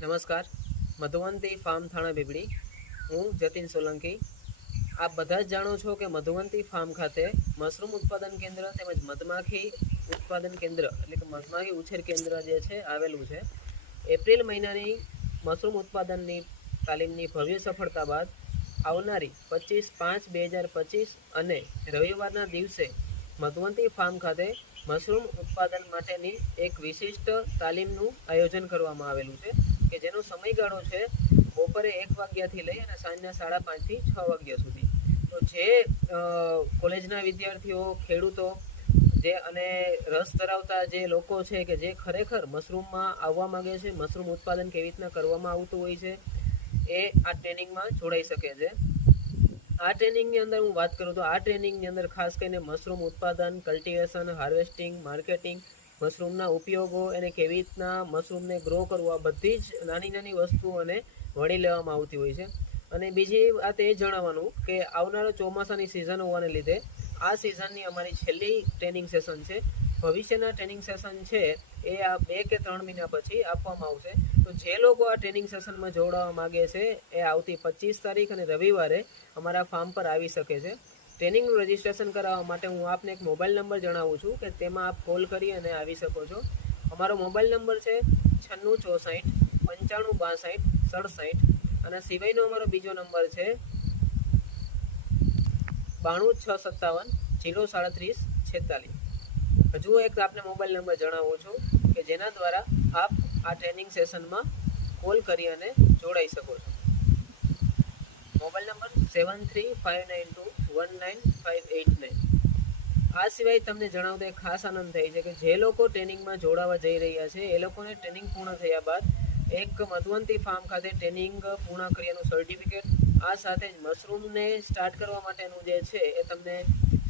નમસ્કાર, મધુવંતી ફાર્મ થાણા બીબડી। હું જતીન સોલંકી। આપ બધા જ જાણો છો કે મધુવંતી ફાર્મ ખાતે મશરૂમ ઉત્પાદન કેન્દ્ર તેમજ મધમાખી ઉત્પાદન કેન્દ્ર એટલે કે મધમાખી ઉછેર કેન્દ્ર જે છે આવેલું છે। એપ્રિલ મહિનાની મશરૂમ ઉત્પાદનની તાલીમની ભવ્ય સફળતા બાદ આવનારી 25/5/2025 અને રવિવારના દિવસે મધુવંતી ફાર્મ ખાતે મશરૂમ ઉત્પાદન માટેની એક વિશિષ્ટ તાલીમનું આયોજન કરવામાં આવેલું છે કે જેનો સમયગાળો છે બપોરે 1 વાગ્યાથી લઈ અને સાંજના 5:30 થી 6 વાગ્યા સુધી। તો જે કોલેજના વિદ્યાર્થીઓ, ખેડૂતો જે અને રસ ધરાવતા જે લોકો છે કે જે ખરેખર મશરૂમમાં આવવા માંગે છે, મશરૂમ ઉત્પાદન કેવી રીતના કરવામાં આવતું હોય છે એ આ ટ્રેનિંગમાં જોડાઈ શકે છે। આ ટ્રેનિંગની અંદર હું વાત કરું તો આ ટ્રેનિંગની અંદર ખાસ કરીને મશરૂમ ઉત્પાદન, કલ્ટિવેશન, હાર્વેસ્ટિંગ, માર્કેટિંગ, મશરૂમના ઉપયોગો અને કેવી રીતના મશરૂમને ગ્રો કરવું, આ બધી જ નાની નાની વસ્તુઓને વણી લેવામાં આવતી હોય છે। અને બીજી વાત એ જણાવવાનું કે આવનારા ચોમાસાની સિઝન હોવાને લીધે આ સિઝનની અમારી છેલ્લી ટ્રેનિંગ સેશન છે। ભવિષ્યના ટ્રેનિંગ સેશન છે એ આ 2 કે 3 મહિના પછી આપવામાં આવશે। તો જે લોકો આ ટ્રેનિંગ સેશનમાં જોડાવા માગે છે એ આવતી 25 તારીખ અને રવિવારે અમારા ફાર્મ પર આવી શકે છે। ટ્રેનિંગનું રજિસ્ટ્રેશન કરાવવા માટે હું આપને એક મોબાઈલ નંબર જણાવું છું કે તેમાં આપ કોલ કરી અને આવી શકો છો। અમારો મોબાઈલ નંબર છે 9664 9562 67 અને સિવાયનો અમારો બીજો નંબર છે 92657 037 46। હજુ એક આપને મોબાઈલ નંબર જણાવું છું કે જેના દ્વારા આપ આ ટ્રેનિંગ સેશનમાં કોલ કરી અને જોડાઈ શકો છો। Mobile number 7359219589। આ સિવાય તમને જણાવતા ખાસ આનંદ થાય છે કે જે લોકો ટ્રેનિંગમાં જોડાવા જઈ રહ્યા છે એ લોકોને ટ્રેનિંગ પૂર્ણ થયા બાદ એક મધુવંતી ફાર્મ ખાતે ટ્રેનિંગ પૂર્ણ કર્યાનું સર્ટિફિકેટ, આ સાથે જ મશરૂમને સ્ટાર્ટ કરવા માટેનું જે છે એ તમને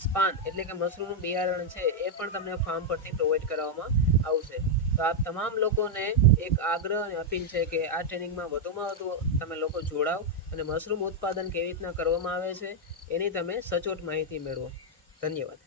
સ્પાન એટલે કે મશરૂમનું બિયારણ છે એ પણ તમને ફાર્મ પરથી પ્રોવાઈડ કરવામાં આવશે। તો આ તમામ લોકોને એક આગ્રહ અને અપીલ છે કે આ ટ્રેનિંગમાં વધુમાં વધુ તમે લોકો જોડાવ અને મશરૂમ ઉત્પાદન કેવી રીતના કરવામાં આવે છે એની તમે સચોટ માહિતી મેળવો। ધન્યવાદ।